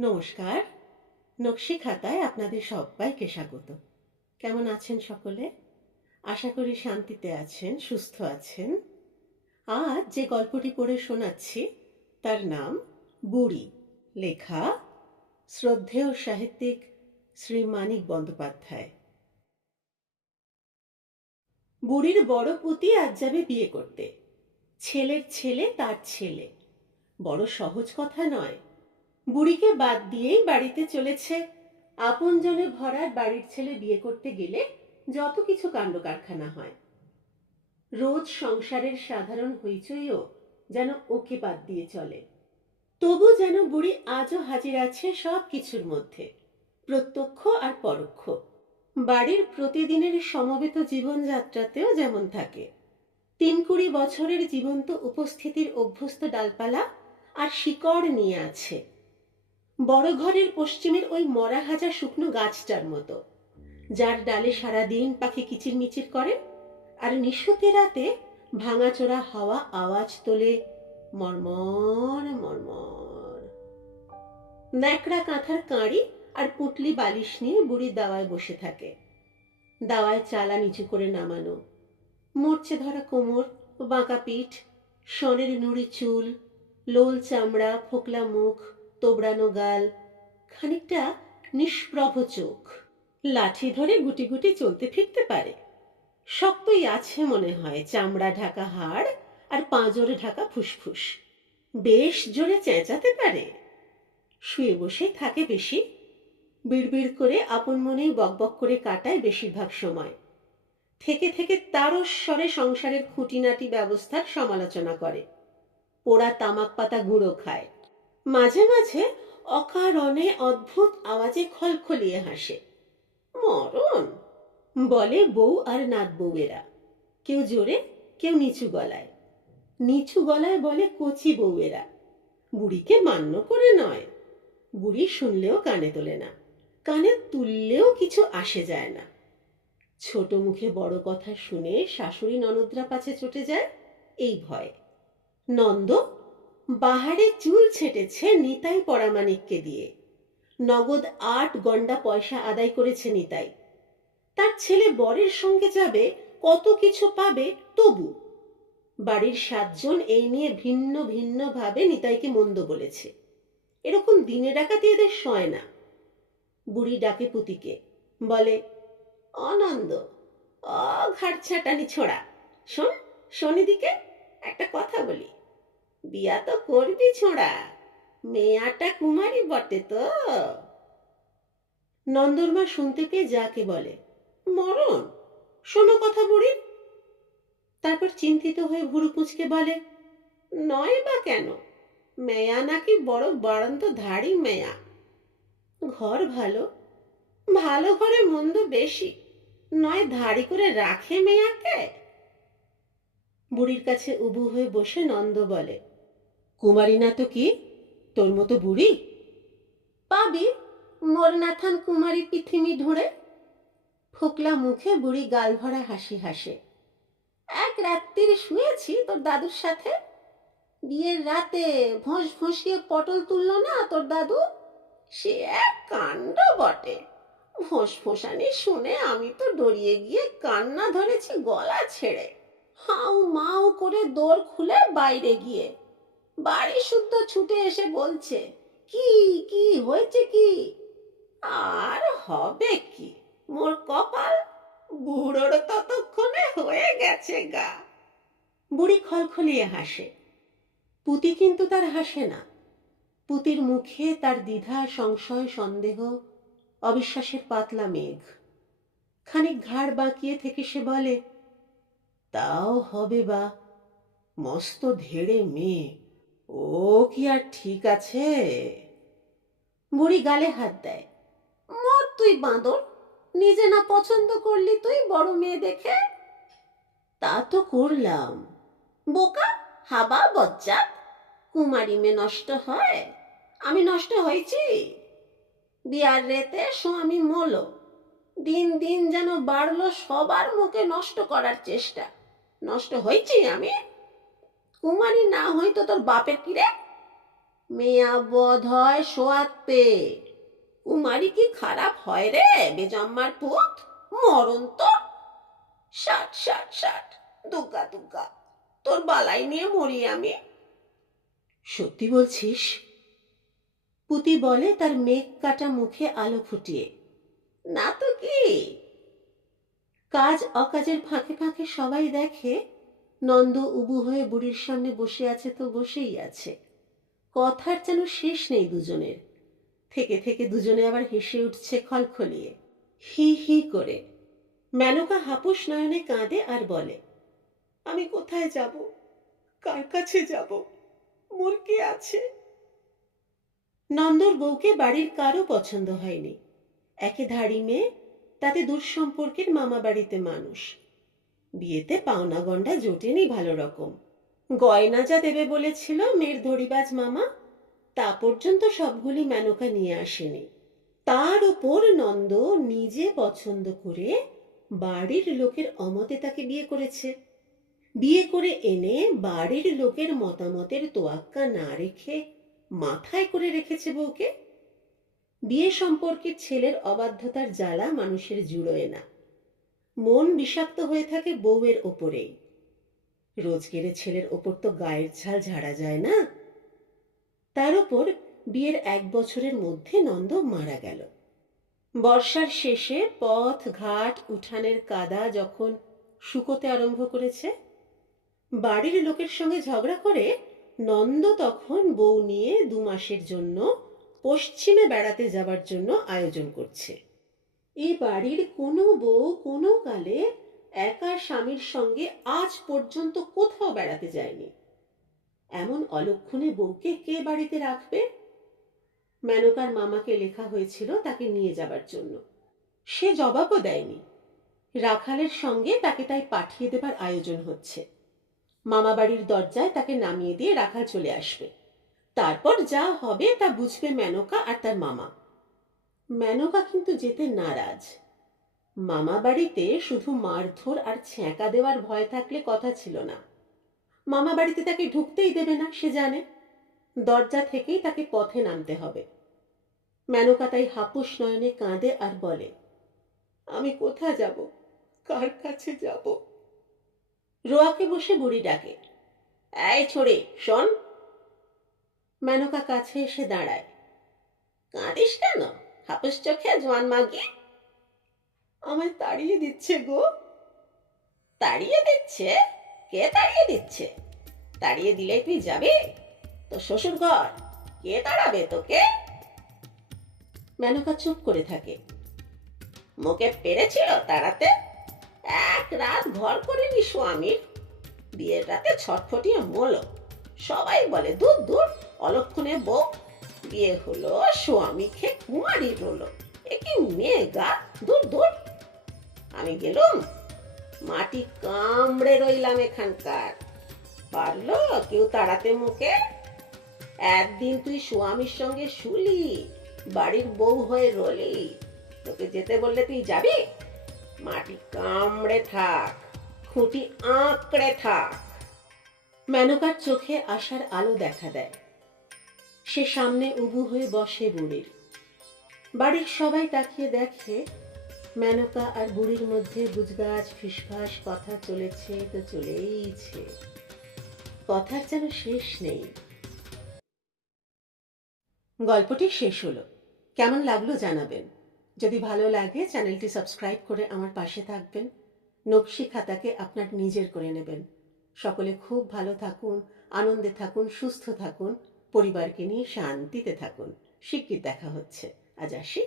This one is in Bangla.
নমস্কার। নকশি খাতায় আপনাদের সবাইকে স্বাগত। কেমন আছেন সকলে? আশা করি শান্তিতে আছেন, সুস্থ আছেন। আজ যে গল্পটি পড়ে শোনাচ্ছি, তার নাম বুড়ি। লেখা শ্রদ্ধেয় সাহিত্যিক শ্রী মানিক বন্দ্যোপাধ্যায়। বুড়ির বড় পুতি আজ যাবে বিয়ে করতে। ছেলের ছেলে তার ছেলে। বড় সহজ কথা নয়। বুড়িকে বাদ দিয়েই বাড়িতে চলেছে। আপনজনে ভরার বাড়ির ছেলে বিয়ে করতে গেলে যত কিছু কাণ্ড কারখানা হয়। রোজ সংসারের সাধারণ হইচইও যেন ওকে বাদ দিয়ে চলে। তবু যেন বুড়ি আজও হাজির আছে সব কিছুর মধ্যে, প্রত্যক্ষ আর পরোক্ষ। বাড়ির প্রতিদিনের সমবেত জীবনযাত্রাতেও যেমন থাকে। তিন কুড়ি বছরের জীবন্ত উপস্থিতির অভ্যস্ত ডালপালা আর শিকড় নিয়ে আছে। বড় ঘরের পশ্চিমের ওই মরা হাজা শুকনো গাছটার মতো। যার ডালে সারাদিন পাখি কিচিরমিচির করে, আর নিশুতি রাতে ভাঙাচোরা হাওয়া আওয়াজ তোলে মর্মর মর্মর। ন্যাকড়া কাঁথার কাঁড়ি আর পুটলি বালিশ নিয়ে বুড়ি দাওয়ায় বসে থাকে। দাওয়ায় চালা নিচু করে নামানো। মরছে ধরা কোমর, বাঁকা পিঠ সনের নুড়ি চুল, লোল চামড়া, ফোকলা মুখ তোবড়ানো গাল, খানিকটা নিষ্প্রভ চোখ। লাঠি ধরে গুটি গুটি চলতে ফিরতে পারে। শক্তই আছে মনে হয়, চামড়া ঢাকা হাড় আর পাঁজরে ঢাকা ফুসফুস। বেশ জোরে চেঁচাতে পারে। শুয়ে বসে থাকে বেশি। বিড়বিড় করে আপন মনেই বকবক করে কাটায় বেশিরভাগ সময়। থেকে থেকে তারস্বরে সংসারের খুঁটিনাটি ব্যবস্থার সমালোচনা করে। পোড়া তামাক পাতা গুঁড়ো খায়। মাঝে মাঝে অকারণে অদ্ভুত আওয়াজে খলখলিয়ে হাসে। মরণ! বলে বউ আর নাত বউয়েরা। কেউ জোরে, কেউ নিচু গলায়। নিচু গলায় বলে কচি বউয়েরা। বুড়িকে মান্য করে নয়। বুড়ি শুনলেও কানে তোলে না। কানে তুললেও কিছু আসে যায় না। ছোট মুখে বড় কথা শুনে শাশুড়ি ননদরা পাছে চটে যায়, এই ভয়। নন্দ বাহারে চুল ছেটেছে নিতাই পরামানিককে দিয়ে। নগদ আট গন্ডা পয়সা আদায় করেছে নিতাই। তার ছেলে বরের সঙ্গে যাবে, কত কিছু পাবে তবু। বাড়ির সাতজন এই নিয়ে ভিন্ন ভিন্ন ভাবে নিতাইকে মন্দ বলেছে। এরকম দিনে ডাকাতি এদের সয় না। বুড়ি ডাকে পুতিকে, বলে, অনন্দ অ ঘাট ছাটানি ছোড়া। শোন শনিদিকে একটা কথা বলি। বিয়া তো করবি ছোঁড়া। মেয়াটা কুমারী বটে তো। নন্দরমা শুনতে পেয়ে যাকে বলে, মরণ, শোনো কথা বুড়ি। তারপর চিন্তিত হয়ে ভুরু কুঁচকে বলে, নয় বা কেন? মেয়া নাকি বড় বাড়ন্ত ধাড়ি মেয়া। ঘর ভালো ভালো ঘরে মন্দ বেশি, নয় ধাড়ি করে রাখে মেয়াকে। বুড়ির কাছে উবু হয়ে বসে নন্দ বলে কুমারী না তো কি? তোর মতো বুড়ি? পাবি মোর নাথান কুমারী পৃথিবী ঢুঁড়ে ফোকলা মুখে বুড়ি গাল ভরা হাসি হাসে। এক রাত্রির শুয়েছি তোর দাদুর সাথে। বিয়ের রাতে ভোঁস ভোঁসিয়ে পটল তুললো না তোর দাদু? সে এক কাণ্ড বটে। ভোঁস ফোঁসানি শুনে আমি তো ডরিয়ে গিয়ে কান্না ধরেছি গলা ছেড়ে। হাউ মাউ করে দোর খুলে বাইরে গিয়ে। বাড়ি শুদ্ধ ছুটে এসে বলছে, কি কি হয়েছে কি? আর হবে কি? মোর কপাল বুড়োর ততক্ষণে হয়ে গেছে গা। বুড়ি খলখলিয়ে হাসে। পুতি কিন্তু তার হাসে না। পুতির মুখে তার দ্বিধা, সংশয়, সন্দেহ, অবিশ্বাসের পাতলা মেঘ। খানিক ঘাড় বাঁকিয়ে থেকে সে বলে, তাও হবে বা, মস্ত ধেড়ে মেয়ে। ও কি আর ঠিক আছে? বুড়ি গালে হাত দেয়। মর তুই বাঁদর, নিজে না পছন্দ করলি তুই বড় মেয়ে দেখে? তা তো করলাম। বোকা, হাবা, বজ্জাত, কুমারী মেয়ে নষ্ট হয়, আমি নষ্ট হয়েছি বিয়ার রেতে স্বামী মলো, দিন দিন যেন বাড়লো সবার মুখে নষ্ট করার চেষ্টা। নষ্ট হয়েছি আমি? কুমারী না হই তো তোর বাপের কি রে? মেয়া বোধ হয় সোয়াদ পে কুমারী কি খারাপ হয় রে বেজম্মার পুত? মরণ তো। ষাট ষাট ষাট দুগ্গা দুগ্গা তোর বালাই নিয়ে মরি আমি। সত্যি বলছিস? পুতি বলে তার মেঘ কাটা মুখে আলো ফুটিয়ে। না তো কি? কাজ অকাজের ফাঁকে ফাঁকে সবাই দেখে নন্দ উবু হয়ে বুড়ির সামনে বসে আছে তো বসেই আছে। কথার যেন শেষ নেই দুজনের। থেকে থেকে দুজনে আবার হেসে উঠছে খলখলিয়ে। হি হি করে। মেনকা হাপুস নয়নে কাঁদে আর বলে, আমি কোথায় যাব? কার কাছে যাব? মোর কে আছে? নন্দর বউকে বাড়ির কারও পছন্দ হয়নি। একে ধাড়ি মেয়ে, তাতে দূর সম্পর্কের মামা বাড়িতে মানুষ। বিয়েতে পাওনা গন্ডা জোটেনি ভালো রকম। গয়না যা দেবে বলেছিল মেয়ের ধরিবাজ মামা, তা পর্যন্ত সবগুলি মেনকা নিয়ে আসেনি। তার ওপর নন্দ নিজে পছন্দ করে বাড়ির লোকের অমতে তাকে বিয়ে করেছে। বিয়ে করে এনে বাড়ির লোকের মতামতের তোয়াক্কা না রেখে মাথায় করে রেখেছে বউকে। বিয়ে সম্পর্কের ছেলের অবাধ্যতার জ্বালা মানুষের জুড়োয় না। মন বিষাক্ত হয়ে থাকে বউয়ের ওপরেই রোজগেরে ছেলের ওপর তো গায়ের ছাল ঝাড়া যায় না। তার ওপর বিয়ের এক বছরের মধ্যে নন্দ মারা গেল। বর্ষার শেষে পথ, ঘাট, উঠানের কাদা যখন শুকোতে আরম্ভ করেছে, বাড়ির লোকের সঙ্গে ঝগড়া করে নন্দ তখন বউ নিয়ে দু মাসের জন্য পশ্চিমে বেড়াতে যাবার জন্য আয়োজন করছে। এই বাড়ির কোনো বউ কোনো কালে একা স্বামীর সঙ্গে আজ পর্যন্ত কোথাও বেড়াতে যায়নি। এমন অলক্ষণে বউকে কে বাড়িতে রাখবে? মেনকার মামাকে লেখা হয়েছিল তাকে নিয়ে যাবার জন্য। সে জবাবও দেয়নি। রাখালের সঙ্গে তাকে তাই পাঠিয়ে দেবার আয়োজন হচ্ছে। মামা বাড়ির দরজায় তাকে নামিয়ে দিয়ে রাখাল চলে আসবে। তারপর যা হবে তা বুঝবে মেনকা আর তার মামা। মেনকা কিন্তু যেতে নারাজ। মামা বাড়িতে শুধু মারধর আর ছ্যাঁকা দেওয়ার ভয় থাকলে কথা ছিল না। মামা বাড়িতে তাকে ঢুকতেই দেবে না, সে জানে। দরজা থেকেই তাকে পথে নামতে হবে। মেনকা তাই হাপুস নয়নে কাঁদে আর বলে, আমি কোথা যাব? কার কাছে যাব? রোয়াকে বসে বুড়ি ডাকে, এই ছোড়ে, শোন। মেনকা কাছে এসে দাঁড়ায়, কাঁদিস কেন? হাপুস চোখে জোয়ান মাগি? আমায় তাড়িয়ে দিচ্ছে গো। তাড়িয়ে দিচ্ছে? কে তাড়িয়ে দিচ্ছে? তাড়িয়ে দিলে তুই যাবি? তো শ্বশুর ঘর কে তাড়াবে তোকে? মেনকা চুপ করে থাকে। মুখে পেরেছিল তাড়াতে? এক রাত ঘর করেনি স্বামীর। বিয়েটাতে ছটফটিয়ে মলো। সবাই বলে দূর দূর অলক্ষণে বউ। বিয়ে হলো, স্বামী খেয়ে কুমারী রলো এ কি মেয়ে গা? দূর দূর। আমি গেলুম। মাটি কামড়ে রইলাম এখানকার। পারল কেউ তাড়াতে মুখে? একদিন তুই স্বামীর সঙ্গে শুলি, বাড়ির বউ হয়ে রলি। তোকে যেতে বললে তুই যাবি? মাটি কামড়ে থাক, খুঁটি আঁকড়ে থাক। মেনকার চোখে আসার আলো দেখা দেয়। সে সামনে উবু হয়ে বসে বুড়ির। বাড়ির সবাই তাকিয়ে দেখে মেনকা আর বুড়ির মধ্যে গুজগাছ ফিসফাস, কথা চলেছে তো চলেইছে। কথার যেন শেষ নেই। গল্পটি শেষ হলো। কেমন লাগল জানাবেন। যদি ভালো লাগে চ্যানেলটি সাবস্ক্রাইব করে আমার পাশে থাকবেন। নকশি খাতাকে আপনার নিজের করে নেবেন। সকলে খুব ভালো থাকুন, আনন্দে থাকুন, সুস্থ থাকুন। পরিবারকে নিয়ে শান্তিতে থাকুন। শিগগির দেখা হচ্ছে। আজ আসি।